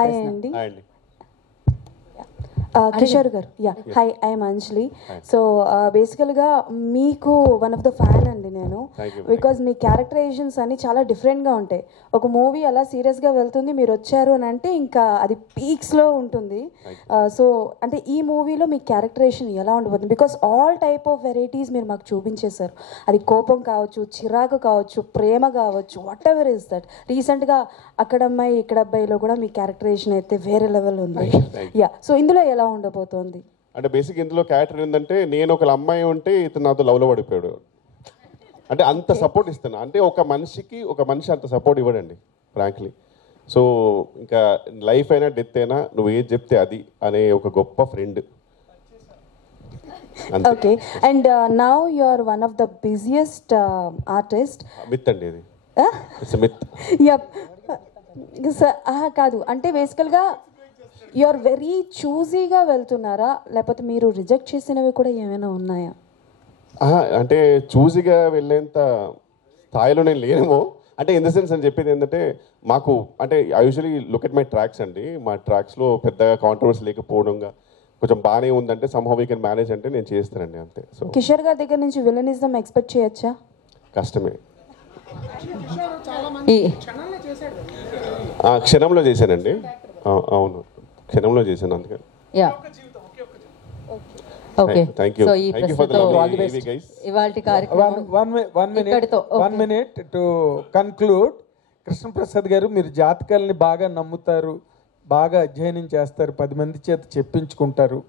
Hi అండి. Hi అండి. కిషోర్ గారు. Hi, I'm Anjali. సో బేసికల్గా మీకు వన్ ఆఫ్ ద ఫ్యాన్ అండి నేను. బికాజ్ మీ క్యారెక్టరైజేషన్స్ అన్ని చాలా డిఫరెంట్గా ఉంటాయి. ఒక మూవీ అలా సీరియస్గా వెళ్తుంది, మీరు వచ్చారు అని అంటే ఇంకా అది పీక్స్లో ఉంటుంది. సో అంటే ఈ మూవీలో మీ క్యారెక్టరైజేషన్ ఎలా ఉండబోతుంది? Because all type of varieties మీరు మాకు చూపించేశారు. అది కోపం కావచ్చు, చిరాకు కావచ్చు, ప్రేమ కావచ్చు, వాట్ ఎవర్ ఇస్ దట్. రీసెంట్గా అక్కడ అమ్మాయి ఇక్కడ అబ్బాయిలో కూడా మీ క్యారెక్టరైజేషన్ అయితే వేరే లెవెల్ ఉంది. సో ఇందులో ఎలా ఉండబోతోంది? అంటే బేసిక్ ఇందులో క్యారెక్టర్ ఏంటంటే, నేను ఒక అమ్మాయి ఉంటే ఇతను నాతో లవ్లో పడిపోయాడు. అంటే అంత సపోర్ట్ ఇస్తాను. అంటే ఒక మనిషి అంత సపోర్ట్ ఇవ్వడండి ఫ్రాంక్లీ. సో ఇంకా లైఫ్ అయినా డెత్ అయినా నువ్వు ఏది చెప్తే అది అనే ఒక గొప్ప friend. Okay. And now you are one of the busiest artist. Myth అండి ఇది. It's myth. యప్. కాదు అంటే బేసికల్గా యు ఆర్ వెరీ చూజీగా వెళ్తున్నారా, లేకపోతే మీరు రిజెక్ట్ చేసినవి కూడా ఏమైనా ఉన్నాయా? అంటే చూసిగా వెళ్ళేంత స్థాయిలో నేను లేనేమో. అంటే ఇన్ ద సెన్స్ అని చెప్పేది ఏంటంటే, మాకు అంటే I usually look at my tracks అండి. మా ట్రాక్స్లో పెద్దగా కాంట్రవర్సీ లేకపోవడంగా కొంచెం బాగానే ఉందంటే సమ్హౌ వీ కెన్ మేనేజ్ అంటే నేను చేస్తానండి అంతే. సో కిషోర్ గారి దగ్గర నుంచి విలనిజం ఎక్స్పెక్ట్ చేయొచ్చా? కష్టమే. క్షణంలో చేశానండి. అవును, క్షణంలో చేశాను అందుకని. Okay, thank you. సో ఈ thank you for the lovely evening guys. ఇవాల్టి కార్యక్రమం one minute to conclude. Krishnaprasad గారు, మీరు జాతకాలని బాగా నమ్ముతారు, బాగా అధ్యయనం చేస్తారు, 10 మంది చేత చెప్పించుకుంటారు.